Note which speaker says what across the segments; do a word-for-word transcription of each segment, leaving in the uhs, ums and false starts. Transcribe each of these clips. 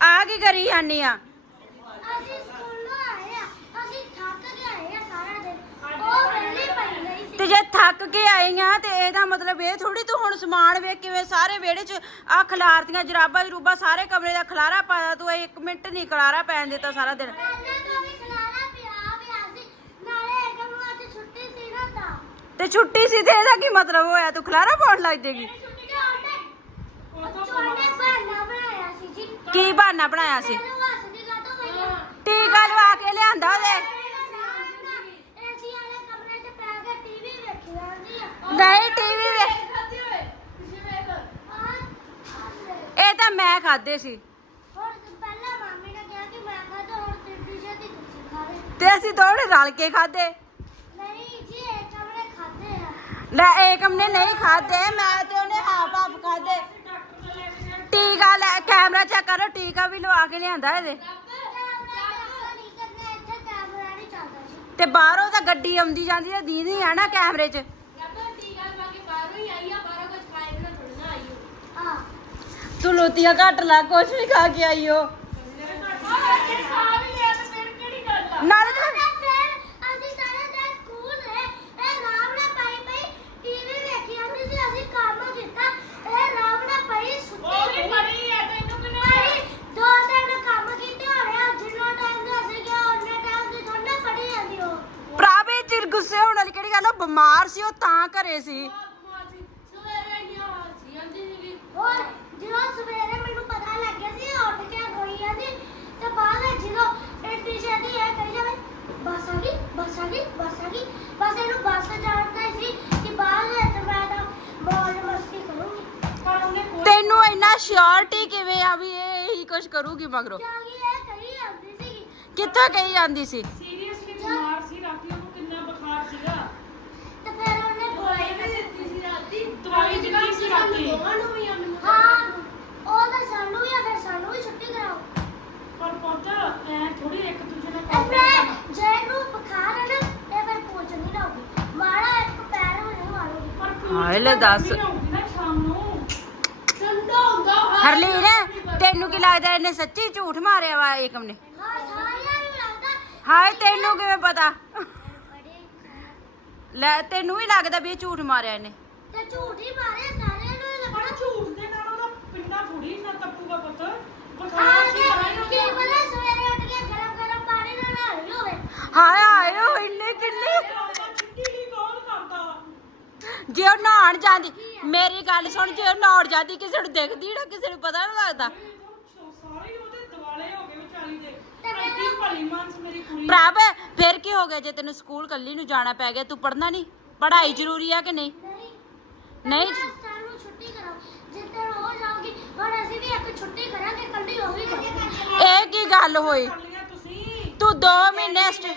Speaker 1: ਆ ਕੀ ਕਰੀ ਜਾਨੀ ਆ?
Speaker 2: ਅਸੀਂ ਸਕੂਲੋਂ ਆਏ ਆ, ਅਸੀਂ ਥੱਕ ਕੇ ਆਏ ਆ ਸਾਰਾ ਦਿਨ। ਉਹ ਵੇਲੀ ਪਈ ਰਹੀ ਸੀ।
Speaker 1: ਤੇ ਜੇ ਥੱਕ ਕੇ ਆਈ ਆ ਤੇ ਇਹਦਾ ਮਤਲਬ ਇਹ ਥੋੜੀ ਤੂੰ ਹੁਣ ਸਮਾਨ ਵੇਖ ਕਿਵੇਂ ਸਾਰੇ ਵਿਹੜੇ 'ਚ ਆ ਖਿਲਾਰਤੀਆਂ, ਜਰਾਬਾਂ ਜਰੂਬਾ ਸਾਰੇ ਕਮਰੇ ਦਾ ਖਲਾਰਾ ਪਾਇਆ। ਤੂੰ ਇੱਕ ਮਿੰਟ ਨਹੀਂ ਖਲਾਰਾ ਪੈਣ ਦਿੱਤਾ ਸਾਰਾ ਦਿਨ।
Speaker 2: ਪਹਿਲੇ ਤੋਂ ਵੀ ਖਲਾਰਾ ਪਿਆ ਪਿਆ ਸੀ, ਨਾਲੇ ਏਕਮ ਨੂੰ ਅੱਜ ਛੁੱਟੀ ਸੀ ਨਾ ਤਾਂ।
Speaker 1: ਤੇ ਛੁੱਟੀ ਸੀ ਤੇ ਇਹਦਾ ਕੀ ਮਤਲਬ ਹੋਇਆ ਤੂੰ ਖਲਾਰਾ ਪਾਉਣ ਲੱਗ ਜਾਏਗੀ?
Speaker 2: ਉਹਨੇ ਬਹਾਨਾ ਬਣਾਇਆ ਸੀ ਜੀ।
Speaker 1: ਕੀ ਬਹਾਨਾ ਬਣਾਇਆ ਸੀ?
Speaker 2: ਮੈਨੂੰ ਹੱਸਦੀ ਕਾਹਤੋਂ ਪਈ ਆ?
Speaker 1: ਟੀਕਾ ਲਵਾ ਕੇ ਲਿਆਂਦਾ ਉਹਦੇ।
Speaker 2: ਏਸੀ ਵਾਲੇ ਕਮਰੇ 'ਚ ਪੈ ਕੇ ਟੀਵੀ ਵੇਖੀ ਜਾਂਦੀ ਆ।
Speaker 1: ਨਹੀਂ ਟੀਵੀ ਵੇ ਇਹ ਤਾਂ ਮੈਂ ਖਾਦੇ ਸੀ।
Speaker 2: ਹੁਣ ਪਹਿਲਾਂ ਮਾਮੀ ਨੇ ਕਿਹਾ ਕਿ ਮੈਂ ਖਾਧਾ, ਹੁਣ ਤਿੰਦੀ ਛੇਤੀ ਤੁਸੀਂ ਖਾ ਰਹੇ।
Speaker 1: ਤੇ ਅਸੀਂ ਦੋਵੇਂ ਰਲ ਕੇ ਖਾਦੇ।
Speaker 2: ਨਹੀਂ ਜੀ ਏਕਮ ਨੇ ਖਾਧੇ ਆ।
Speaker 1: ਲੈ ਏਕਮ ਨੇ ਨਹੀਂ ਖਾਦੇ, ਮੈਂ ਤੇ ਉਹਨੇ ਹਾਫ ਹਾਫ ਖਾਦੇ। ਟੀਕਾ ਲੈ ਕੈਮਰਾ ਚੈੱਕ ਕਰੋ, ਟੀਕਾ ਵੀ ਲਵਾ ਕੇ ਲਿਆਂਦਾ ਇਹਦੇ। ਤੇ ਬਾਹਰੋਂ ਤਾਂ ਗੱਡੀ ਆਉਂਦੀ ਜਾਂਦੀ ਤੇ ਦੀਦੀ ਆ ਨਾ ਕੈਮਰੇ 'ਚ। ਤੂੰ ਲੋਤੀਆਂ ਘੱਟ ਲਾ, ਕੁਛ ਵੀ ਖਾ ਕੇ ਆਈ ਹੋ ਨਾਲੇ ਤਾਂ
Speaker 2: ਅਸੀਂ ਸਾਰੇ ਦਿਨ ਸਕੂਲ ਰਹੇ, ਇਹ ਰਾਮ ਨਾਲ ਪਈ ਪਈ ਟੀਵੀ ਵੇਖੀ ਜਾਂਦੀ ਸੀ। ਅਸੀਂ ਕੰਮ ਕੀਤਾ, ਇਹ ਰਾਮ ਨਾਲ ਪਈ ਸੁੱਤੀ ਪਈ। ਪੜ੍ਹੀ, ਦੋ ਤਿੰਨ ਕੰਮ ਕੀਤੇ ਹੋਣੇ ਆ। ਜਿੰਨਾ ਟਾਈਮ ਦਾ ਅਸੀਂ ਗਿਆ ਉਹਨੇ ਟਾਈਮ ਦੀ ਥੋੜ੍ਹਾ ਨਾ ਪੜ੍ਹੀ ਜਾਂਦੀ ਉਹ।
Speaker 1: ਭਰਾਵੇ ਚਿਰ ਗੁੱਸੇ ਹੋਣ ਵਾਲੀ ਕਿਹੜੀ ਗੱਲ ਆ? ਬਿਮਾਰ ਸੀ ਉਹ ਤਾਂ ਘਰੇ ਸੀ।
Speaker 2: ਹੋਰ ਜਦੋਂ ਸਵੇਰੇ ਮੈਨੂੰ ਪਤਾ ਲੱਗਿਆ ਸੀ ਇਹ ਉੱਠ ਕੇ ਗਈ ਜਾਂਦੀ, ਤੇ ਬਾਅਦ ਵਿੱਚ ਜਦੋਂ ਐਡੀ ਛੇਤੀ ਇਹ ਕਹੀ ਜਾਵੇ ਬੱਸ ਆ ਗਈ ਬੱਸ ਆ ਗਈ ਬੱਸ ਆ ਗਈ, ਬਸ ਇਹਨੂੰ ਬੱਸ ਜਾਣਦਾ ਹੀ ਸੀ ਕਿ ਬਾਅਦ ਵਿੱਚ ਮੈਂ ਤਾਂ ਮੌਜ ਮਸਤੀ ਕਰੂੰਗੀ। ਪਰ ਉਹਨੇ ਕੋਈ
Speaker 1: ਤੈਨੂੰ ਇੰਨਾ ਸ਼ਿਓਰਟੀ ਕਿਵੇਂ ਆ ਵੀ ਇਹ ਇਹੀ ਕੁਛ ਕਰੂਗੀ ਮਗਰੋਂ?
Speaker 2: ਕਿਉਂਕਿ ਇਹ ਕਹੀ ਜਾਂਦੀ ਸੀ।
Speaker 1: ਕਿੱਥੇ ਕਹੀ ਜਾਂਦੀ ਸੀ?
Speaker 3: ਸੀਰੀਅਸਲੀ ਬਿਮਾਰ ਸੀ, ਰਾਤੀ ਉਹਨੂੰ ਕਿੰਨਾ ਬੁਖਾਰ ਸੀਗਾ।
Speaker 2: ਤੇ ਫਿਰ ਉਹਨੇ ਦਵਾਈ ਵੀ ਦਿੱਤੀ ਸੀ ਰਾਤੀ।
Speaker 3: ਦਵਾਈ ਦਿੱਤੀ ਸੀ ਰਾਤੀ।
Speaker 2: ਹਾਂ ਉਹ ਤਾਂ ਸਾਨੂੰ ਵੀ ਆ, ਫਿਰ ਸਾਨੂੰ ਵੀ ਛੁੱਟੀ ਕਰਾਓ।
Speaker 3: ਪਰ ਪੁੱਤ ਐ ਥੋੜੀ ਇੱਕ ਦੂਜੇ ਨਾਲ
Speaker 2: ਤੇ
Speaker 3: ਕੰਮ
Speaker 2: ਮੈਂ ਜੇ ਨੂੰ ਬੁਖਾਰ ਹੈ ਨਾ ਇਹ ਫਿਰ ਪੂਛ ਨਹੀਂ ਲਾਉਗੀ, ਮਾੜਾ ਇੱਕ ਪੈਰ ਵੀ ਨਹੀਂ ਮਾਰੂਗੀ।
Speaker 3: ਪਰ
Speaker 1: ਹਾਏ ਲੈ ਦੱਸ।
Speaker 3: ਆਉਂਦੀ ਨਾ ਸ਼ਾਮ ਨੂੰ ਠੰਡਾ ਹੁੰਦਾ
Speaker 1: ਹਰਲੀਨ ਤੈਨੂੰ ਕੀ ਲੱਗਦਾ ਇਹਨੇ ਸੱਚੀ ਝੂਠ ਮਾਰਿਆ ਵਾ ਏਕਮ ਨੇ?
Speaker 2: ਹਾਂ ਸਾਰਿਆਂ ਨੂੰ ਲੱਗਦਾ।
Speaker 1: ਹਾਏ ਤੈਨੂੰ ਕਿਵੇਂ ਪਤਾ? ਲੈ ਤੈਨੂੰ ਵੀ ਲੱਗਦਾ ਵੀ ਇਹ ਝੂਠ ਮਾਰਿਆ ਇਹਨੇ?
Speaker 2: ਤੇ ਝੂਠ ਹੀ ਮਾਰੇ ਸਾਰਿਆਂ ਨੂੰ ਹੀ
Speaker 3: ਪਰ
Speaker 2: ਲੱਗਦਾ।
Speaker 3: ਝੂਠ ਦੇ ਨਾਲ ਉਹਦਾ ਪਿੰਡਾ ਥੋੜੀ ਨਾ ਤੱਪੂਗਾ ਪੁੱਤ।
Speaker 2: ਹਾਂ
Speaker 3: ਬੁਖਾਰ ਸੀ ਤਾਂ ਹੀ
Speaker 2: ਕੀ
Speaker 3: ਉਹਨੂੰ-
Speaker 2: ਪਤਾ ਸਵੇਰੇ ਉੱਠ ਕੇ ਗਰਮ ਗਰਮ ਪਾਣੀ ਨਾਲ ਨਹਾ ਲਈ ਹੋਵੇ।
Speaker 1: ਹਾਏ ਹਾਏ ਉਹ ਇੰਨੇ ਕਿੰਨੇ
Speaker 3: ਇਹ ਆਪਾਂ ਛੁੱਟੀ ਵੀ ਕੌਣ ਕਰਦਾ?
Speaker 1: ਜੇ ਉਹ ਨਹਾਉਣ ਜਾਂਦੀ, ਮੇਰੀ ਗੱਲ ਸੁਣ, ਜੇ ਉਹ ਨਹਾਉਣ ਜਾਂਦੀ ਕਿਸੇ ਨੂੰ ਦਿਖਦੀ ਨਾ, ਕਿਸੇ ਨੂੰ ਪਤਾ ਨਾ ਲੱਗਦਾ।
Speaker 3: ਸਾਰੇ ਹੀ ਉਹਦੇ ਦਿਵਾਲੇ ਹੋ ਗਏ ਵਿਚਾਰੀ ਦੇ। ਐਡੀ ਭਲੀ ਮਾਨਸ ਮੇਰੀ ਕੁੜੀ।
Speaker 1: ਪ੍ਰਭ ਫਿਰ ਕੀ ਹੋ ਗਿਆ ਜੇ ਤੈਨੂੰ ਸਕੂਲ ਕੱਲੀ ਨੂੰ ਜਾਣਾ ਪੈ ਗਿਆ? ਤੂੰ ਪੜ੍ਹਨਾ ਨਹੀਂ? ਪੜ੍ਹਾਈ ਜ਼ਰੂਰੀ ਆ ਕਿ ਨਹੀਂ?
Speaker 2: ਨਹੀਂ
Speaker 1: ਨਹੀਂ
Speaker 2: ਸਾਨੂੰ ਛੁੱਟੀ ਕਰਾਓ। ਜਿੱਦਣ ਹੋ ਜਾਊਗੀ ਹੁਣ ਅਸੀਂ ਵੀ ਇੱਕ ਛੁੱਟੀ ਕਰਾਂਗੇ, ਕੱਲੀ ਉਹ ਵੀ ਕਰਾਂਗੇ।
Speaker 1: ਇਹ ਕੀ ਗੱਲ ਹੋਈ?
Speaker 3: ਕਰ ਲਿਆ ਤੁਸੀਂ।
Speaker 1: ਤੂੰ ਦੋ ਮਹੀਨੇ ਸਟ-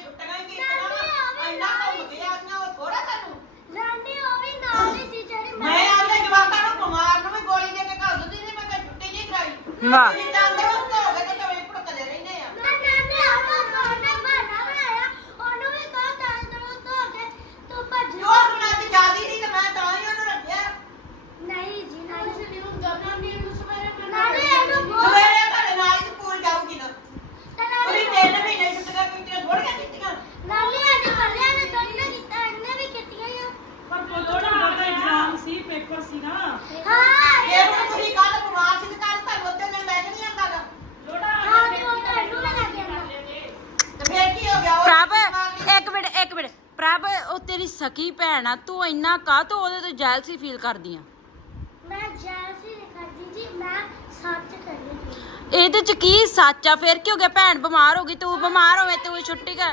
Speaker 2: ਰਾਨੀ ਉਹ ਵੀ ਨਾਲ ਹੀ ਸੀ ਜਿਹੜੀ
Speaker 4: ਮੈਂ ਆਲੇ ਜਵਾਕਾਂ ਨੂੰ ਬਿਮਾਰ ਨੂੰ ਵੀ ਗੋਲੀ ਦੇ ਕੇ ਘਰ ਦਿੱਤੀ ਸੀ। ਮੈਂ ਕਿਹਾ ਛੁੱਟੀ ਨਹੀਂ ਕਰਾਈ।
Speaker 1: ਵਾਹ
Speaker 4: ਤੁਸੀਂ ਤਾਂ ਅੰਦਰ ਉੱਤੇ ਹੋ ਗਏ ਤੇ ਕਵੇਂ ਭੁੜਕਦੇ ਰਹਿੰਦੇ ਆ।
Speaker 2: ਨਾ ਨਾਨੇ ਉਹਨੂੰ ਉਹਨੇ ਬਹਾਨਾ ਬਣਾਇਆ, ਉਹਨੂੰ ਵੀ ਕਹੋ ਤਾਂ ਤੂੰ ਧੋ ਕੇ ਤੂੰ ਭੱਜ।
Speaker 4: ਜੋਰ ਬਣਾ ਕੇ ਜਾਂਦੀ ਸੀ ਤੇ ਮੈਂ ਤਾਂ ਹੀ ਉਹਨੂੰ ਰੱਖਿਆ।
Speaker 2: ਨਹੀਂ ਜੀ ਨਹੀਂ
Speaker 4: ਨਹੀਂ ਹੁੰਦਾ ਨਾਨੀ ਨੂੰ ਸਵੇਰੇ
Speaker 2: ਨਾਲੇ ਇਹਨੂੰ ਬਹੁਤ
Speaker 4: ਸਵੇਰੇ ਤੁਹਾਡੇ ਨਾਲ ਹੀ ਸਕੂਲ ਜਾਊਗੀ ਨਾ।
Speaker 2: ਤੇ
Speaker 4: ਤੁਸੀਂ
Speaker 2: ਨਾਲੇ
Speaker 4: ਤਿੰਨ ਮਹੀਨੇ ਛੁੱਟੀਆਂ ਕੀਤੀਆਂ ਥੋੜੀਆਂ ਕੀਤੀਆਂ।
Speaker 2: ਨਾਲੇ ਅਸੀਂ ਕੱਲਿਆਂ ਨੇ ਤਾਂ ਇਹਨੇ ਕੀਤਾ, ਇਹਨੇ ਵੀ ਕੀਤੀਆਂ ਹੀ ਆ।
Speaker 3: ਪਰ ਥੋੜਾ ਬਹੁਤਾ ਐਗਜ਼ਾਮ ਸੀ, ਪੇਪਰ ਸੀ ਨਾ।
Speaker 2: ਹਾਂ
Speaker 4: ਜੇ ਹੁਣ ਤੁਸੀਂ ਕੱਲ ਬਿਮਾਰ ਸੀ ਤੇ ਕੱਲ ਤੁਹਾਨੂੰ ਉੱਤੇ ਦਿਨ ਲੈ ਕੇ ਨਹੀਂ ਆਉਂਦਾ ਗਾ।
Speaker 2: ਹਾਂ ਤੇ ਉਹ ਤਾਂ ਇਹਨੂੰ ਵੀ ਲੱਗ ਜਾਂਦਾ।
Speaker 4: ਤੇ ਫੇਰ ਕੀ ਹੋ ਗਿਆ? ਉਹ
Speaker 1: ਪ੍ਰਭ
Speaker 4: ਬਿਮਾਰ ਨਹੀਂ।
Speaker 1: ਇੱਕ ਮਿੰਟ ਇੱਕ ਮਿੰਟ ਪ੍ਰਭ ਉਹ ਤੇਰੀ ਸਕੀ ਭੈਣ ਆ, ਤੂੰ ਇੰਨਾ ਕਾਹ ਤੋਂ ਉਹਦੇ ਤੋਂ ਜੈਲਸੀ ਫੀਲ ਕਰਦੀ ਆ?
Speaker 2: ਮੈਂ ਜੈਲਸੀ ਨਹੀਂ ਕਰਦੀ ਜੀ, ਮੈਂ ਸੱਚ ਕਰਦੀ ਸੀ।
Speaker 1: ਇਹਦੇ ਚ ਕੀ ਸੱਚ ਆ? ਫਿਰ ਕੀ ਹੋ ਗਿਆ? ਭੈਣ ਬਿਮਾਰ ਹੋ ਗਈ, ਤੂੰ ਬਿਮਾਰ ਹੋਵੇ ਤੂੰ ਛੁੱਟੀ ਕਰ।
Speaker 2: ਹਾਂ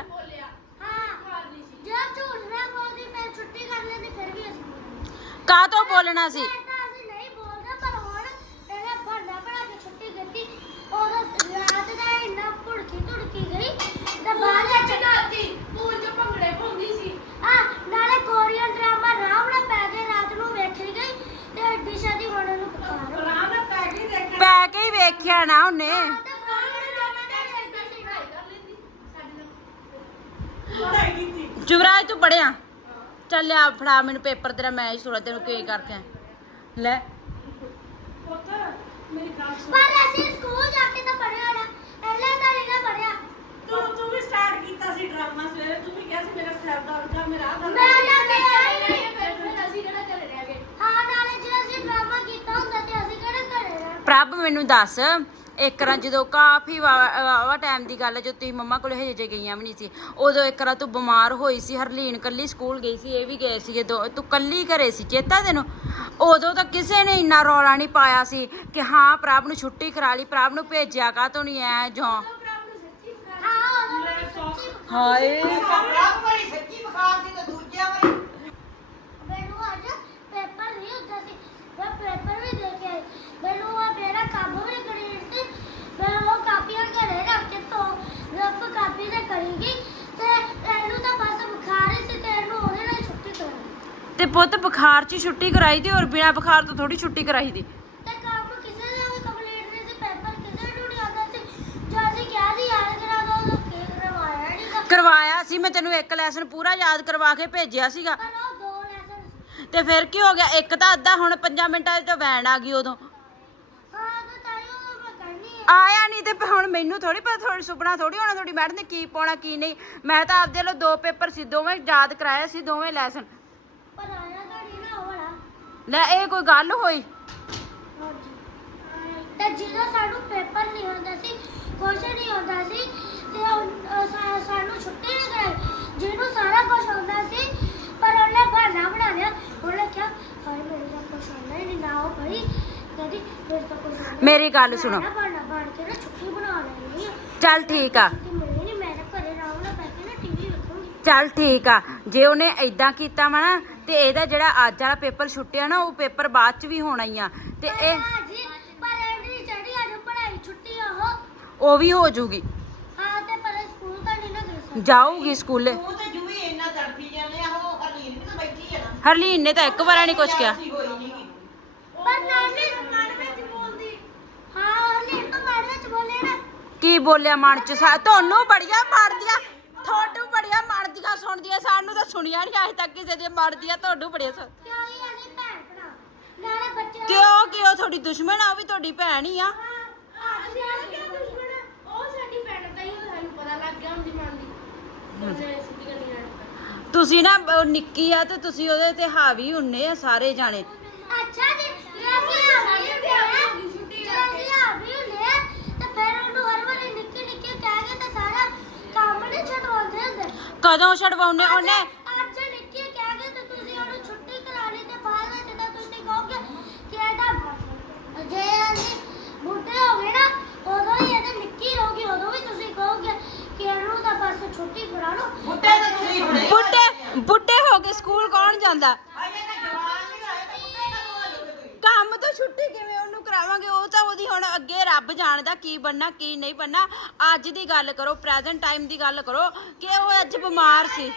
Speaker 2: ਜੇ ਝੂਠ ਨਾ ਬੋਲਦੀ ਫਿਰ ਛੁੱਟੀ ਕਰ ਲੈਂਦੀ, ਫਿਰ ਵੀ ਅਸੀਂ ਬੋਲਦੇ।
Speaker 1: ਕਾਹ ਤੋਂ ਬੋਲਣਾ ਸੀ?
Speaker 2: ਮੈਂ ਤਾਂ ਅਸੀਂ ਨਹੀਂ ਬੋਲਦੇ, ਪਰ ਹੁਣ ਇਹਨੇ ਬਹਾਨਾ ਬਣਾ ਕੇ ਛੁੱਟੀ ਕੀਤੀ। ਉਦੋਂ ਰਾਤ ਦਾ ਇੰਨਾ ਭੁੜਕੀ ਧੁੜਕੀ ਗਈ ਤੇ ਬਾਅਦ ਵਿੱਚ ਕਰਦੀ ਪੂਲ ਚ ਭੰਗੜੇ ਪਾਉਂਦੀ ਸੀ। ਆ ਨਾਲੇ ਕੋਰੀਅਨ ਡਰਾਮਾ ਰਾਮ ਨਾਲ ਪੈ ਕੇ ਰਾਤ ਨੂੰ ਵੇਖੀ ਗਈ ਤੇ ਐਡੀ ਸ਼ਾਦੀ ਹੁਣ ਇਹਨੂੰ ਬੁਖਾਰ ਹੋ ਗਿਆ।
Speaker 3: ਨਾ ਪੈ ਕੇ ਦੇਖ
Speaker 1: ਪੈ ਕੇ ਹੀ ਵੇਖਿਆ ਨਾ ਉਹਨੇ।
Speaker 2: ਤੇ ਬਾਹਰ ਜਾਣਾ ਤੇ ਐਡੀ ਸੀ ਪੜ੍ਹਾਈ ਕਰ ਲੈਂਦੀ ਸਾਡੇ ਨਾਲ।
Speaker 3: ਪੜਾਈ ਕੀਤੀ।
Speaker 1: ਜੁਵਰਾਜ ਤੂੰ ਪੜਿਆ? ਚੱਲ ਲਿਆ ਫੜਾ ਮੈਨੂੰ ਪੇਪਰ ਤੇਰਾ, ਮੈਂ ਹੀ ਸੁਣਾ ਤੈਨੂੰ ਕੀ ਕਰਕੇ ਆਇਆ। ਲੈ
Speaker 3: ਪੁੱਤ ਮੇਰੀ ਗੱਲ ਸੁਣ।
Speaker 2: ਪਰ ਅਸੀਂ ਸਕੂਲ ਜਾ ਕੇ ਤਾਂ ਪੜ੍ਹਿਆ
Speaker 1: ਮੈਨੂੰ ਦੱਸ ਇੱਕ ਰਾਂ ਜਦੋਂ ਕਾਫੀ ਵਾਵਾ ਟਾਈਮ ਦੀ ਗੱਲ ਹੈ, ਜਦੋਂ ਤੁਸੀਂ ਮੰਮਾ ਕੋਲ ਹਜੇ ਗਈਆਂ ਵੀ ਨਹੀਂ ਸੀ, ਉਦੋਂ ਇੱਕ ਰਾਂ ਤੂੰ ਬਿਮਾਰ ਹੋਈ ਸੀ, ਹਰਲੀਨ ਕੱਲੀ ਸਕੂਲ ਗਈ ਸੀ, ਇਹ ਵੀ ਗਏ ਸੀ, ਜਦੋਂ ਤੂੰ ਕੱਲੀ ਘਰੇ ਸੀ, ਚੇਤਾ ਤੈਨੂੰ? ਉਦੋਂ ਤਾਂ ਕਿਸੇ ਨੇ ਇੰਨਾ ਰੌਲਾ ਨਹੀਂ ਪਾਇਆ ਸੀ ਕਿ ਹਾਂ ਪ੍ਰਭ ਨੂੰ ਛੁੱਟੀ ਕਰਾ ਲਈ, ਪ੍ਰਭ ਨੂੰ ਭੇਜਿਆ ਕਾਹਤੋਂ ਨਹੀਂ ਐ ਜੋ
Speaker 2: ਹਾਂ
Speaker 1: ਹਾਏ
Speaker 4: ਰੱਬ ਵਾਲੀ ਸੱਚੀ ਬੁਖਾਰ ਸੀ ਤੇ ਦੂਜਿਆਂ ਵਾਲੀ
Speaker 2: ਮੈਨੂੰ ਅੱਜ ਪੇਪਰ ਨਹੀਂ ਹੁੰਦਾ ਸੀ, ਮੈਂ ਪੇਪਰ ਵੀ ਦੇ ਕੇ ਆਈ। ਮੈਨੂੰ ਉਹ ਮੇਰਾ ਕੰਮ ਵੀ ਨਹੀਂ ਕਰੀ ਸੀ, ਮੈਂ ਉਹ ਕਾਪੀਆਂ ਘਰੇ ਰੱਖ ਕੇ ਤੋਂ ਰੱਬ ਕਾਪੀ ਤੇ ਕਰੀਗੀ ਤੇ ਇਹਨੂੰ ਤਾਂ ਬਸ ਬੁਖਾਰ ਹੀ ਸੀ ਤੇ ਇਹਨੂੰ ਉਹਦੇ ਨਾਲ ਹੀ ਛੁੱਟੀ ਕਰਾਈ
Speaker 1: ਤੇ ਪੁੱਤ ਬੁਖਾਰ 'ਚ ਹੀ ਛੁੱਟੀ ਕਰਾਈ ਦੀ, ਔਰ ਬਿਨਾਂ ਬੁਖਾਰ ਤੋਂ ਥੋੜੀ ਛੁੱਟੀ ਕਰਾਈ ਦੀ।
Speaker 2: ਤੇ ਕੰਮ ਕਿਸੇ ਦਾ ਵੀ ਕੰਪਲੀਟ ਨਹੀਂ ਸੀ, ਪੇਪਰ ਕਿਸੇ ਨੂੰ ਨਹੀਂ ਆਉਂਦਾ ਸੀ, ਜੋ ਅਸੀਂ ਕਿਹਾ ਸੀ ਯਾਦ ਕਰਾ ਦੋ ਉਹ ਕੀ ਕਰਵਾਇਆ ਨਹੀਂ ਤਾਂ
Speaker 1: ਕਰਵਾਇਆ ਸੀ ਮੈਂ ਤੈਨੂੰ, ਇੱਕ ਲੈਸਨ ਪੂਰਾ ਯਾਦ ਕਰਵਾ ਕੇ ਭੇਜਿਆ ਸੀਗਾ।
Speaker 2: ਪਰ ਉਹ ਦੋ ਲੈਸਨ
Speaker 1: ਤੇ ਫਿਰ ਕੀ ਹੋ ਗਿਆ? ਇੱਕ ਤਾਂ ਅੱਧਾ ਹੁਣ ਪੰਜਾਂ ਮਿੰਟਾਂ 'ਚ ਤਾਂ ਵੈਨ ਆ ਗਈ ਉਦੋਂ
Speaker 2: ਹਾਂ ਤਾਂ ਤਾਈਓ ਮੈਂ ਕਰਨੀ ਹੈ।
Speaker 1: ਆਇਆ ਨਹੀਂ ਤੇ ਹੁਣ ਮੈਨੂੰ ਥੋੜੀ ਪਤਾ, ਥੋੜੀ ਸੁਪਨਾ ਥੋੜੀ ਹੋਣਾ ਤੁਹਾਡੀ ਮੈਡਮ ਨੇ ਕੀ ਪਾਉਣਾ ਕੀ ਨਹੀਂ। ਮੈਂ ਤਾਂ ਆਪਦੇ ਲੋ ਦੋ ਪੇਪਰ ਸੀ, ਦੋਵੇਂ ਯਾਦ ਕਰਾਇਆ ਸੀ, ਦੋਵੇਂ ਲੈਸਨ।
Speaker 2: ਪਰ ਆਇਆ ਤਾਂ ਨਹੀਂ ਨਾ ਉਹ ਵਾਲਾ।
Speaker 1: ਲੈ ਇਹ ਕੋਈ ਗੱਲ ਹੋਈ?
Speaker 2: ਹਾਂਜੀ ਤੇ ਜਦੋਂ ਸਾਨੂੰ ਪੇਪਰ ਨਹੀਂ ਹੁੰਦਾ ਸੀ, ਕੁਛ ਨਹੀਂ ਹੁੰਦਾ ਸੀ ਤੇ ਉਹ- ਉਹ ਸਾ- ਸਾਨੂੰ ਛੁੱਟੀ ਨਹੀਂ ਕਰਾਈ, ਜਿਹਨੂੰ ਸਾਰਾ ਕੁਝ ਆਉਂਦਾ ਸੀ ਪਰ ਉਹਨੇ ਬਹਾਨਾ ਬਣਾ ਲਿਆ। ਉਹਨੇ ਕਿਹਾ ਹਾਏ ਮੇਰੇ ਤਾਂ ਕੁਛ ਆਉਂਦਾ ਹੀ ਨਹੀਂ, ਨਾ ਉਹ ਪੜ੍ਹੀ ਕਹਿੰਦੀ ਮੇਰੇ ਤਾਂ ਕੁਛ ਆਉਂਦਾ
Speaker 1: ਮੇਰੀ ਗੱਲ ਸੁਣੋ।
Speaker 2: ਮੈਂ ਨਾ ਬਹਾਨਾ ਬਣ ਕੇ ਨਾ ਛੁੱਟੀ ਬਣਾ ਲੈਣੀ ਆ।
Speaker 1: ਚੱਲ ਠੀਕ ਆ,
Speaker 2: ਛੁੱਟੀ ਮਿਲਣੀ ਨਹੀਂ, ਮੈਂ ਤਾਂ ਘਰੇ ਆਰਾਮ ਨਾਲ ਬੈਠ ਕੇ ਨਾ ਟੀਵੀ ਵੇਖੂੰਗੀ।
Speaker 1: ਚੱਲ ਠੀਕ ਆ। ਜੇ ਉਹਨੇ ਏਦਾਂ ਕੀਤਾ ਵਾ ਨਾ ਤੇ ਇਹਦਾ ਜਿਹੜਾ ਅੱਜ ਵਾਲਾ ਪੇਪਰ ਛੁੱਟਿਆ ਨਾ, ਉਹ ਪੇਪਰ ਬਾਅਦ 'ਚ ਵੀ ਹੋਣਾ ਹੀ ਆ ਤੇ
Speaker 2: ਪਰ
Speaker 1: ਇਹ
Speaker 2: ਭਾਜੀ ਪਰ ਇਹਦੀ ਚੜੀ ਅੱਜ ਪੜ੍ਹਾਈ ਛੁੱਟੀ ਆ ਉਹ।
Speaker 1: ਉਹ ਵੀ ਹੋ ਜੂਗੀ,
Speaker 2: ਹਾਂ ਤੇ ਪਰ ਸਕੂਲ ਤਾਂ ਨਹੀਂ ਨਾ ਗਈ ਸੀ।
Speaker 1: ਜਾਊਗੀ ਸਕੂਲੇ।
Speaker 4: ਤੂੰ ਤੇ ਜੂਈ ਇੰਨਾ ਤੜਫੀ ਜਾਂਦੇ ਆ, ਉਹ ਹਰਲੀਨ ਵੀ ਤਾਂ ਬੈਠੀ ਆ ਨਾ।
Speaker 1: ਹਰਲੀਨ ਨੇ ਤਾਂ ਇੱਕ ਵਾਰ ਨਹੀਂ ਕੁਛ ਕਿਹਾ।
Speaker 4: ਹੋਈ ਨੀ ਗੀ।
Speaker 2: ਪਰ ਨਾਨੀ ਮਨ ਵਿੱਚ ਬੋਲਦੀ। ਹਾਂ ਹਲੇ ਤਾਂ ਮਨ ਵਿੱਚ ਬੋਲੇ ਨਾ।
Speaker 1: ਕੀ ਬੋਲਿਆ ਮਨ 'ਚ? ਸਾ- ਤੁਹਾਨੂੰ ਬੜੀਆਂ ਮਾਰਦੀਆਂ, ਤੁਹਾਨੂੰ ਬੜੀਆਂ ਮਾਰਦੀਆਂ ਸੁਣਦੀਆਂ, ਸਾਨੂੰ ਤਾਂ ਸੁਣੀਆਂ ਨਹੀਂ ਅੱਜ ਤੱਕ ਕਿਸੇ ਦੀਆਂ ਮਾਰਦੀਆਂ, ਤੁਹਾਨੂੰ ਬੜੀਆਂ ਸੁਣ।
Speaker 2: ਕਿਉਂ ਹੀ ਅਸੀਂ ਭੈਣ ਭਰਾ ਨਾਲੇ ਬੱਚੇ
Speaker 1: ਕਿਉਂ ਕਿਉਂ ਤੁਹਾਡੀ ਦੁਸ਼ਮਣ ਆ? ਉਹ ਵੀ ਤੁਹਾਡੀ ਭੈਣ ਹੀ ਆ।
Speaker 2: ਅਸੀਂ ਆ ਕਿਉਂ ਦੁਸ਼ਮਣ ਆ? ਉਹ ਸਾਡੀ ਭੈਣ ਦਾ ਹੀ ਸਾਨੂੰ ਪਤਾ ਲੱਗ ਗਿਆ ਹੁੰਦੀ ਮਨ ਦੀ। ਉਹਨੇ ਸਿੱਧੀ ਗੱਲ ਨਹੀਂ।
Speaker 1: ਤੁਸੀਂ ਨਾ ਉਹ ਨਿੱਕੀ ਆ ਤੇ ਤੁਸੀਂ ਉਹਦੇ ਤੇ ਹਾਵੀ ਹੁੰਨੇ ਆ ਸਾਰੇ ਜਾਣੇ।
Speaker 2: ਅੱਛਾ ਜੀ ਇਹ ਅਸੀਂ ਆ ਵੀ ਹੁੰਦੇ ਆ ਛੁੱਟੀ ਆ ਅਸੀਂ ਆ ਵੀ ਹੁੰਦੇ ਆ ਤੇ ਫਿਰ ਉਹਨੂੰ ਹਰ ਵਾਰੀ ਨਿੱਕੀ ਨਿੱਕੀ ਕਹਿ ਕੇ ਤੇ ਸਾਰਾ ਕੰਮ ਨਹੀਂ ਛਡਵਾਉਂਦੇ ਹੁੰਦੇ।
Speaker 1: ਕਦੋਂ ਛਡਵਾਉਨੇ ਉਹਨੇ?
Speaker 2: ਅੱਜ ਨਿੱਕੀ ਕਹਿ ਕੇ ਤੇ ਤੁਸੀਂ ਉਹਨੂੰ ਛੁੱਟੀ ਕਰਾ ਲਈ ਤੇ ਬਾਅਦ ਵਿੱਚ ਤਾਂ ਤੁਸੀਂ ਕਹੋਗੇ ਕਿ ਇਹਦਾ ਜੇ ਅਸੀਂ ਬੁੱਢੇ ਹੋ ਗਏ ਨਾ ਉਦੋਂ ਹੀ ਇਹਦੇ ਨਿੱਕੀ ਰਹੂਗੀ, ਉਦੋਂ ਵੀ ਤੁਸੀਂ ਕਹੋਗੇ ਕਿ ਇਹਨੂੰ ਤਾਂ ਬਸ ਛੁੱਟੀ ਕਰਾ ਲਓ।
Speaker 4: ਬੁੱਢੇ ਤਾਂ ਤੁਸੀਂ ਹੁਣੇ ਹੀ
Speaker 1: ਬੁੱਢੇ
Speaker 4: ਹੋਏ ਆ।
Speaker 1: ਬੁੱਢੇ ਹੋ ਕੇ ਸਕੂਲ ਕੌਣ ਜਾਂਦਾ?
Speaker 4: ਅਜੇ ਤਾਂ ਜਵਾਨ ਨਹੀਂ ਹੋਏ ਤੇ ਬੁੱਢੇ ਕਦੋਂ ਹੋ ਜਾਓਗੇ ਤੁਸੀਂ?
Speaker 1: ਕੰਮ ਤੋਂ ਛੁੱਟੀ ਕਿਵੇਂ ਉਹਨੂੰ ਕਰਾਵਾਂਗੇ? ਉਹ ਤਾਂ ਉਹਦੀ ਹੁਣ ਅੱਗੇ ਰੱਬ ਜਾਣਦਾ ਕੀ ਬਣਨਾ ਕੀ ਨਹੀਂ ਬਣਨਾ। ਅੱਜ ਦੀ ਗੱਲ ਕਰੋ, ਪ੍ਰੈਜ਼ੈਂਟ ਟਾਈਮ ਦੀ ਗੱਲ ਕਰੋ ਕਿ ਉਹ ਅੱਜ ਬਿਮਾਰ ਸੀ।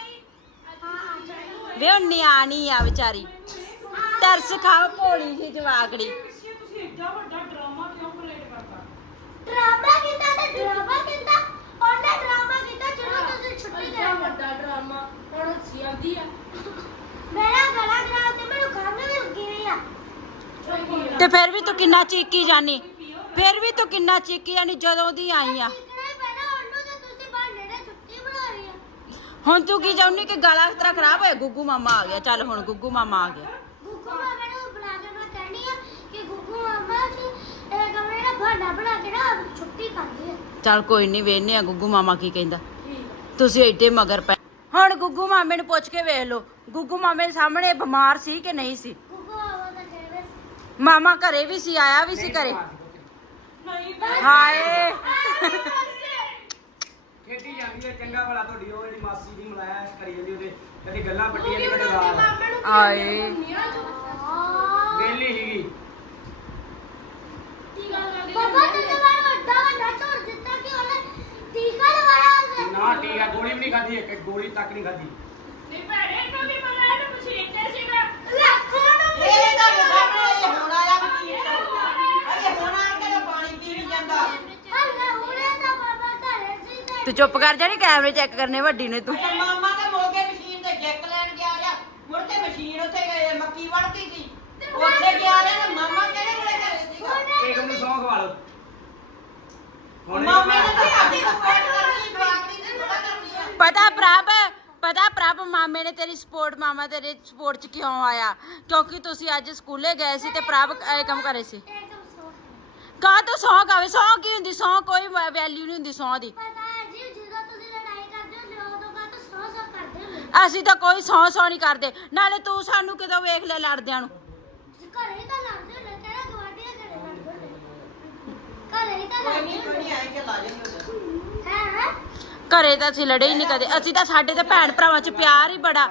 Speaker 1: ਵੇ ਉਹ ਨਿਆਣੀ ਆ ਵਿਚਾਰੀ, ਤਰਸ ਖਾਓ ਭੋਲੀ ਜਿਹੀ ਜਵਾਕੜੀ।
Speaker 3: ਤੁਸੀਂ ਤੁਸੀਂ ਏਡਾ ਵੱਡਾ ਡਰਾਮਾ ਕਿਉਂ ਕ੍ਰੀਏਟ ਕਰਤਾ?
Speaker 2: ਡਰਾਮਾ ਕੀਤਾ ਤੇ ਡਰਾਮਾ ਕੀਤਾ ਉਹਨੇ ਡਰਾਮਾ ਕੀਤਾ ਜਦੋਂ ਤੁਸੀਂ ਛੁੱਟੀ ਕਰਾ
Speaker 5: ਵੱਡਾ ਡਰਾਮਾ ਹੁਣ ਸੀ ਆਂਦੀ ਆ।
Speaker 2: ਮੇਰਾ ਗਲਾ ਖਰਾਬ ਤੇ ਮੈਨੂੰ ਖੰਘ ਵੀ ਲੱਗੀ ਹੋਈ ਆ।
Speaker 1: ਤੇ ਫਿਰ ਵੀ ਤੂੰ ਕਿੰਨਾ ਚੀਕੀ ਜਾਨੀ, ਫਿਰ ਵੀ ਤੂੰ ਕਿੰਨਾ ਚੀਕੀ ਜਾਨੀ ਜਦੋਂ ਦੀ ਆਈ ਆ।
Speaker 2: ਚੀਕਣਾ ਹੀ ਪੈਣਾ ਉਹਨੂੰ ਤੇ ਤੁਸੀਂ ਬਹਾਨੇ ਨਾਲ ਛੁੱਟੀ ਬਣਾ ਰਹੀ ਆ।
Speaker 1: ਹੁਣ ਤੂੰ ਕੀ ਚਾਹੁੰਦੀ ਕਿ ਗਲਾ ਇਸ ਤਰ੍ਹਾਂ ਖਰਾਬ ਹੋਇਆ? ਗੁੱਗੂ ਮਾਮਾ ਆ ਗਿਆ, ਚੱਲ ਹੁਣ ਗੁੱਗੂ ਮਾਮਾ ਆ ਗਿਆ।
Speaker 2: ਗੁੱਗੂ ਮਾਮਾ ਨੂੰ ਬੁਲਾ ਕੇ ਮੈਂ ਕਹਿਣੀ ਆ ਕਿ ਗੁੱਗੂ ਮਾਮਾ ਜੀ ਇਹ ਕਮਰੇ ਦਾ ਬਹਾਨਾ ਬਣਾ ਕੇ ਨਾ ਛੁੱਟੀ ਕਰਦੀ ਹੈ।
Speaker 1: ਚੱਲ ਕੋਈ ਨਹੀਂ, ਵੇਖਨੇ ਆ ਗੁੱਗੂ ਮਾਮਾ ਕੀ ਕਹਿੰਦਾ। ਤੁਸੀਂ ਏਡੇ ਮਗਰ ਪੈ। ਹੁਣ ਗੁੱਗੂ ਮਾਮੇ ਨੂੰ ਪੁੱਛ ਕੇ ਵੇਖ ਲਓ, ਗੁੱਗੂ ਮਾਮੇ ਦੇ ਸਾਹਮਣੇ ਬਿਮਾਰ ਸੀ ਕਿ ਨਹੀਂ ਸੀ?
Speaker 2: ਗੁੱਗੂ ਮਾਮਾ ਤਾਂ ਕਹਿੰਦੇ
Speaker 1: ਮਾਮਾ ਘਰੇ ਵੀ ਸੀ, ਆਇਆ ਵੀ ਸੀ ਘਰੇ।
Speaker 3: ਨਹੀਂ
Speaker 1: ਹਾਏ
Speaker 6: ਖੇਡੀ ਜਾਂਦੀ ਹੈ ਚੰਗਾ ਭਲਾ ਤੁਹਾਡੀ ਉਹ ਜਿਹੜੀ ਮਾਸੀ ਦੀ ਮਲਾਇਆ ਕਰੀ ਜਾਂਦੀ ਉਹਦੇ ਕਦੇ ਗੱਲਾਂ ਪੱਟੀ ਜਾਂਦੀ ਕਦੇ ਰਾਤ
Speaker 1: ਆਏ
Speaker 6: ਵੇਲੀ ਸੀਗੀ।
Speaker 2: ਬਾਬਾ ਤੁਸੀਂ ਮੈਨੂੰ ਵੱਡਾ ਵੱਡਾ ਝੋਰ ਦਿੱਤਾ ਕਿ ਉਹਨੇ ਟੀਕਾ ਲਵਾਇਆ ਉਹਨੇ।
Speaker 6: ਨਾ ਟੀਕਾ ਗੋਲੀ ਵੀ ਨਹੀਂ ਖਾਧੀ, ਇੱਕ ਇੱਕ ਗੋਲੀ ਤੱਕ ਨਹੀਂ ਖਾਧੀ।
Speaker 3: ਨਹੀਂ ਭੈਣੇ ਇਹਨੂੰ ਵੀ ਪਤਾ ਇਹਨੂੰ ਪੁੱਛੀਂਦੇ ਸੀਗਾ।
Speaker 2: ਲੱਖਾਂ ਨੂੰ
Speaker 4: ਇਹ ਤਾਂ ਸਾਹਮਣੇ ਇਹ ਹੁਣ ਆਇਆ ਵੀ ਅਜੇ ਹੁਣ ਆਣ ਕੇ ਤਾਂ ਪਾਣੀ ਪੀ ਨਹੀਂ ਜਾਂਦਾ।
Speaker 2: ਹੱਲੇ ਹੁਣੇ ਤਾਂ ਬਾਬਾ ਘਰੇ ਸੀ ਤੇ
Speaker 1: ਤੂੰ ਚੁੱਪ ਕਰ ਜਾਣੀ, ਕੈਮਰੇ ਚੈੱਕ ਕਰਨੇ ਵੱਡੀ ਨੇ ਤੂੰ।
Speaker 4: ਅੱਛਾ ਮਾਮਾ ਤੇ ਮੋਗੇ ਮਸ਼ੀਨ ਤੇ ਜੈਕ ਲੈਣ ਗਿਆ ਆ, ਮੁੜ ਕੇ ਮਸ਼ੀਨ ਉੱਥੇ ਗਏ ਮੱਕੀ ਵੜਦੀ ਸੀ, ਉੱਥੇ ਗਿਆ ਰਿਹਾ ਤੇ ਮਾਮਾ ਕਿਹੜੇ ਕੋਲੇ ਘਰੇ ਸੀਗਾ।
Speaker 6: ਇੱਕ ਨੂੰ ਸੌਂ ਖਵਾ ਲਓ ਹੁਣ
Speaker 4: ਮਾਮੇ ਨੇ ਤਾਂ ਸਾਡੀ ਸਪੋਰਟ ਕਰਨੀ, ਜਵਾਬੜੀ ਦੀ ਥੋੜਾ ਕਰਨੀ ਆ।
Speaker 1: ਪਤਾ ਪ੍ਰਭ, ਪਤਾ ਪ੍ਰਭ ਮਾਮੇ ਨੇ ਤੇਰੀ ਸਪੋਰਟ, ਮਾਮਾ ਤੇਰੇ ਸਪੋਰਟ ਚ ਕਿਉਂ ਆਇਆ? ਕਿਉਂਕਿ ਤੁਸੀਂ ਅੱਜ ਸਕੂਲੇ ਗਏ ਸੀ ਤੇ ਪ੍ਰਭ ਇਹ ਕੰਮ ਕਰੇ ਸੀ।
Speaker 2: ਇੱਕਦਮ ਸੋ
Speaker 1: ਕਾ ਤੋਂ ਸੌਂ ਕਾਵੇ ਸੌਂ ਕੀ ਹੁੰਦੀ ਸੌਂ ਕੋਈ ਵੈਲਿਊ ਨਹੀਂ ਹੁੰਦੀ ਸੌਂ ਦੀ
Speaker 2: ਪਤਾ ਹੈ ਜੀ ਜਦੋਂ ਤੁਸੀਂ ਲੜਾਈ ਕਰਦੇ ਹੁੰਦੇ ਹੋ ਉਦੋਂ ਬਾਅਦ ਸੌ ਸੌ ਕਰਦੇ ਹੁੰਦੇ ਹੋ।
Speaker 1: ਅਸੀਂ ਤਾਂ ਕੋਈ ਸੌਂ ਸੌਂ ਨਹੀਂ ਕਰਦੇ ਨਾਲੇ ਤੂੰ ਸਾਨੂੰ ਕਿਦੋਂ ਵੇਖ ਲੈ ਲੜਦਿਆਂ ਨੂੰ
Speaker 2: ਤੁਸੀਂ ਘਰੇ ਹੀ ਤਾਂ ਲੜਦੇ ਹੁੰਦੇ ਕਿਹੜਾ ਗਵਾਂਢੀਆਂ ਘਰੇ ਲੜਦੇ ਹੁੰਦੇ ਘਰੇ ਹੀ ਤਾਂ
Speaker 4: ਕੋਈ
Speaker 2: ਲੜਦੇ
Speaker 4: ਨਹੀਂ ਕੋਈ
Speaker 2: ਹੁੰਦੇ
Speaker 4: ਨਹੀਂ ਆਏ ਕਿ ਲਾ ਜਾਂਦੇ
Speaker 2: ਹੈ ਹੈ
Speaker 1: ਘਰੇ ਤਾਂ ਅਸੀਂ ਲੜੇ ਹੀ ਨਹੀਂ ਕਦੇ ਅਸੀਂ ਤਾਂ ਸਾਡੇ ਤਾਂ ਭੈਣ ਭਰਾਵਾਂ 'ਚ ਪਿਆਰ ਹੀ ਬੜਾ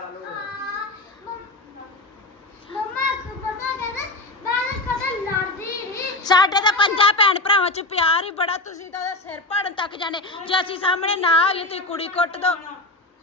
Speaker 2: ਮੰਮਾ ਮੰਮਾ ਕਹਿੰਦੇ ਮੈਂ ਕਦੇ ਲੜਦੀ ਨਹੀਂ।
Speaker 1: ਸਾਡੇ ਤਾਂ ਪੰਜਾਂ ਭੈਣ ਭਰਾਵਾਂ 'ਚ ਪਿਆਰ ਹੀ ਬੜਾ ਤੁਸੀਂ ਤਾਂ ਉਹਦਾ ਸਿਰ ਪਾੜਨ ਤੱਕ ਜਾਣੇ ਜੇ ਅਸੀਂ ਸਾਹਮਣੇ ਨਾ ਆਈਏ ਤੁਸੀਂ ਕੁੜੀ ਕੁੱਟ ਦੋ
Speaker 2: ਹਾਂ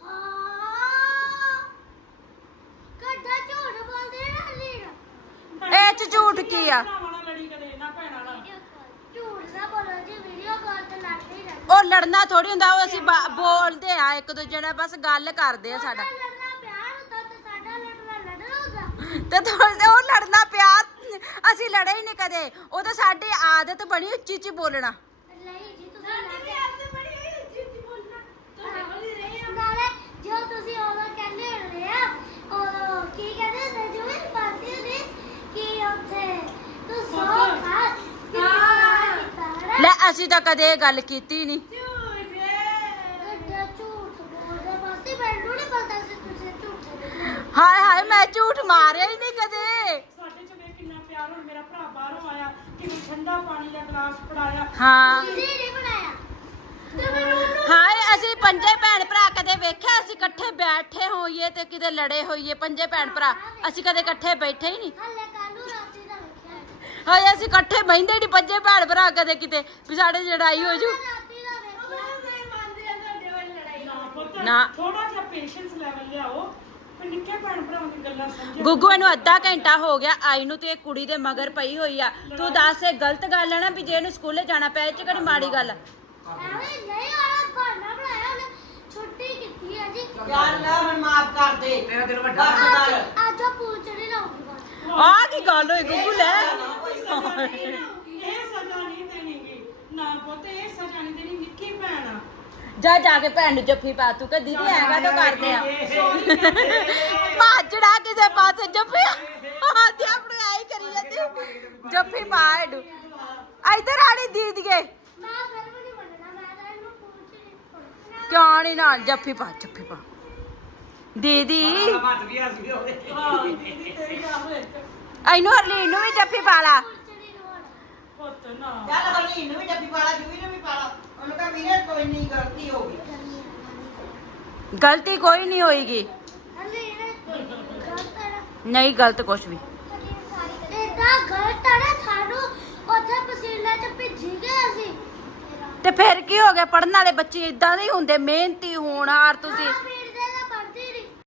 Speaker 2: ਕੱਢਾ ਝੂਠ ਬੋਲਦੇ ਨਾ ਲੀਰ
Speaker 1: ਇਹ 'ਚ ਝੂਠ ਕੀ ਆ
Speaker 3: ਭਰਾਵਾਂ ਨਾਲ ਲੜੀ ਕਦੇ ਨਾ ਭੈਣਾਂ ਨਾਲ
Speaker 2: ਝੂਠ ਨਾ ਬੋਲੋ ਜੀ ਵੀਡੀਓ ਕਾਲ ਤੇ ਲੜਦੇ ਹੀ ਰਹਿੰਦੇ
Speaker 1: ਉਹ ਲੜਨਾ ਥੋੜੀ ਹੁੰਦਾ ਉਹ ਅਸੀਂ ਬਾ- ਬੋਲਦੇ ਆ ਇੱਕ ਦੂਜੇ ਨਾਲ ਬਸ ਗੱਲ ਕਰਦੇ ਆ ਸਾਡਾ
Speaker 2: ਸਾਡਾ ਲੜਨਾ ਪਿਆਰ ਹੁੰਦਾ ਤੇ ਸਾਡਾ ਲੜਨਾ ਲੜਨਾ ਹੁੰਦਾ।
Speaker 1: ਤੇ ਤੁਹਾਡੇ ਉਹ ਲੜਨਾ ਪਿਆਰ ਅਸੀਂ ਲੜੇ ਹੀ ਨਹੀਂ ਕਦੇ ਉਹ ਤਾਂ ਸਾਡੀ ਆਦਤ ਬਣੀ ਉੱਚੀ ਉੱਚੀ ਬੋਲਣਾ
Speaker 2: ਨਹੀਂ ਜੀ ਤੁਸੀਂ ਲੜਦੇ ਆਪਦੇ ਬੜੀ ਉੱਚੀ ਉੱਚੀ ਬੋਲਣਾ ਤੁਹਾਡੇ ਕੋਲ ਹੀ ਰਹੇ ਆ ਨਾਲੇ ਜੋ ਤੁਸੀਂ ਉਦੋਂ ਕਹਿੰਦੇ ਹੁੰਦੇ ਆ ਉਦੋਂ ਕੀ ਕਹਿੰਦੇ ਹੁੰਦੇ ਜੋ ਵੀ ਪਾਸੇ ਹੁੰਦੇ ਕਿ ਉੱਥੇ ਤੂੰ ਸੌ ਖਾ ਹਾਂ
Speaker 1: ਲੈ ਅਸੀਂ ਤਾਂ ਕਦੇ ਇਹ ਗੱਲ ਕੀਤੀ ਨਹੀਂ
Speaker 2: ਗੱਡਾ ਝੂਠ ਬੋਲਦੇ ਬਸ ਮੈਨੂੰ ਨਹੀਂ ਪਤਾ ਸੀ ਤੁਸੀਂ ਝੂਠੇ ਬੋਲਦੇ।
Speaker 1: ਹਾਏ ਹਾਏ ਮੈਂ ਝੂਠ ਮਾਰਿਆ ਹੀ ਨਹੀਂ ਕਦੇ
Speaker 3: ਸਾਡੇ ਚ ਵੇਖ ਕਿੰਨਾ ਪਿਆਰ ਹੁਣ ਮੇਰਾ ਭਰਾ ਬਾਹਰੋਂ ਆਇਆ ਕਿਵੇਂ ਠੰਡਾ ਪਾਣੀ ਦਾ ਗਲਾਸ ਫੜਾਇਆ
Speaker 1: ਹਾਂ
Speaker 2: ਤੁਸੀਂ ਨਹੀਂ ਬਣਾਇਆ ਤੇ ਮੈਨੂੰ
Speaker 1: ਹਾਏ ਅਸੀਂ ਪੰਜੇ ਭੈਣ ਭਰਾ ਕਦੇ ਵੇਖਿਆ ਅਸੀਂ ਇਕੱਠੇ ਬੈਠੇ ਹੋਈਏ ਤੇ ਕਿਤੇ ਲੜੇ ਹੋਈਏ ਪੰਜੇ ਭੈਣ ਭਰਾ ਅਸੀਂ ਕਦੇ ਇਕੱਠੇ ਬੈਠੇ ਹੀ ਨਹੀਂ
Speaker 2: ਹਲੇ ਕੱਲੂ ਰਾਤੀ ਦਾ ਵੇਖਿਆ
Speaker 1: ਹਾਏ ਅਸੀਂ ਇਕੱਠੇ ਬਹਿੰਦੇ ਨਹੀਂ ਪੰਜੇ ਭੈਣ ਭਰਾ ਕਦੇ ਕਿਤੇ ਵੀ ਸਾਡੇ ਲੜਾਈ ਹੋ ਜੂ
Speaker 2: ਰਾਤੀ ਦਾ ਵੇਖਿਆ ਮੈਂ ਮੰਨਦੇ ਆ ਤੁਹਾਡੇ ਵੱਲ ਲੜਾਈ
Speaker 3: ਨਾ ਪੁੱਤ
Speaker 1: ਨਾ।
Speaker 3: ਥੋੜਾ ਜਿਹਾ ਪੇਸ਼ੈਂਸ ਲੈਵਲ ਲਿਆਓ ਤੇ ਨਿੱਕੇ ਭੈਣ ਭਰਾਵਾਂ ਦੀ ਗੱਲਾਂ ਸਮਝੋ
Speaker 1: ਗੁੱਗੂ ਇਹਨੂੰ ਅੱਧਾ ਘੰਟਾ ਹੋ ਗਿਆ ਆਈ ਨੂੰ ਤੇ ਇਹ ਕੁੜੀ ਦੇ ਮਗਰ ਪਈ ਹੋਈ ਆ ਤੂੰ ਦੱਸ ਇਹ ਗਲਤ ਗੱਲ ਹੈ ਨਾ ਵੀ ਜੇ ਇਹਨੂੰ ਸਕੂਲੇ ਜਾਣਾ ਪਿਆ ਇਹ ਚ ਕਿਹੜੀ ਮਾੜੀ ਗੱਲ ਆ
Speaker 2: ਐਵੇਂ ਨਹੀਂ ਆਲਾ ਬਹਾਨਾ ਬਣਾਇਆ ਉਹਨੇ ਛੁੱਟੀ ਕੀਤੀ ਹੈ ਜੀ
Speaker 4: ਯਾਰ ਲੈ ਹੁਣ ਮਾਫ ਕਰ ਦੇ
Speaker 6: ਤੇਰਾ ਦਿਲ ਵੱਡਾ
Speaker 4: ਬਸ
Speaker 2: ਅੱਜ
Speaker 4: ਕਰ
Speaker 2: ਅੱਜ ਉਹ ਪੂਛੜੀ ਲਾਉਂਗੀ ਬਾਅਦ
Speaker 1: ਆਹ ਕੀ ਗੱਲ ਹੋਈ ਗੁੱਗੂ ਲੈ
Speaker 3: ਇਹ ਸਜ਼ਾ ਨਹੀਂ ਦੇਣੀਗੀ ਨਾ ਪੁੱਤ ਇਹ ਸਜ਼ਾ ਨਹੀਂ ਦੇਣੀ ਨਿੱਕੀ ਭੈਣ ਆ
Speaker 1: ਜਾ ਜਾ ਕੇ ਭੈਣ ਨੂੰ ਜੱਫੀ ਪਾ ਤੂੰ ਕਿ ਦੀਦੀ ਹੈਗਾ ਤਾਂ ਕਰਦੇ ਆ
Speaker 3: ਸੌਰੀ ਕਹਿੰਦੇ
Speaker 1: ਭਾਜੜਾ ਕਿਸੇ ਪਾਸੇ ਜੱਫੀ ਆਦੀ ਆਪਣੇ ਆਈ ਕਰੀ ਜਾਂਦੀ ਜੱਫੀ ਪਾ ਇਹਨੂੰ ਇੱਧਰ ਆੜੀ ਦੀਦੀਏ
Speaker 2: ਮੈਂ ਫਿਰ ਵੀ ਨਹੀਂ ਮੰਨਣਾ ਮੈਂ ਤਾਂ ਇਹਨੂੰ ਪੂਛੜੀ ਫੜਨਾ
Speaker 1: ਕਿਉਂ ਨਹੀਂ ਨਾਲ ਜੱਫੀ ਪਾ ਜੱਫੀ ਪਾ ਦੀਦੀ
Speaker 6: ਭੱਜ ਗਿਆ ਸੀ ਉਹਦੇ
Speaker 3: ਹਾਂ ਦੀਦੀ ਤੇਰੀ ਗੱਲ ਹੋਏ
Speaker 1: ਇਹਨੂੰ ਹਰਲੀਨ ਨੂੰ ਵੀ ਜੱਫੀ ਪਾ ਲਾ
Speaker 2: ਪੂਛੜੀ ਰੋੜ
Speaker 3: ਪੁੱਤ ਨਾ
Speaker 4: ਚੱਲ ਹਰਲੀਨ ਨੂੰ ਵੀ ਜੱਫੀ ਪਾਲਾ ਜੂਵੀ ਨੂੰ ਵੀ ਪਾਲਾ ਉਹਨੂੰ ਕਹ ਵੀਰੇ ਕੋਈ ਨਹੀਂ ਗਲਤੀ ਹੋ ਗਈ
Speaker 1: ਗਲਤੀ ਕੋਈ ਨਹੀਂ ਹੋਏਗੀ
Speaker 2: ਹਲੇ ਇਹ ਗਲਤ ਹੈ ਨਾ
Speaker 1: ਨਹੀਂ ਗਲਤ ਕੁਛ ਵੀ
Speaker 2: ਇਦਾਂ ਗਲਤ ਹੈ ਨਾ ਸਾਨੂੰ ਉੱਥੇ ਪਸੀਨੇ ਚ ਭਿੱਜੀ ਗਏ ਅਸੀਂ
Speaker 1: ਤੇ ਫਿਰ ਕੀ ਹੋ ਗਿਆ ਪੜਨ ਵਾਲੇ ਬੱਚੇ ਇਦਾਂ ਦੇ ਹੀ ਹੁੰਦੇ ਮਿਹਨਤੀ ਹੋਣਹਾਰ ਤੁਸੀਂ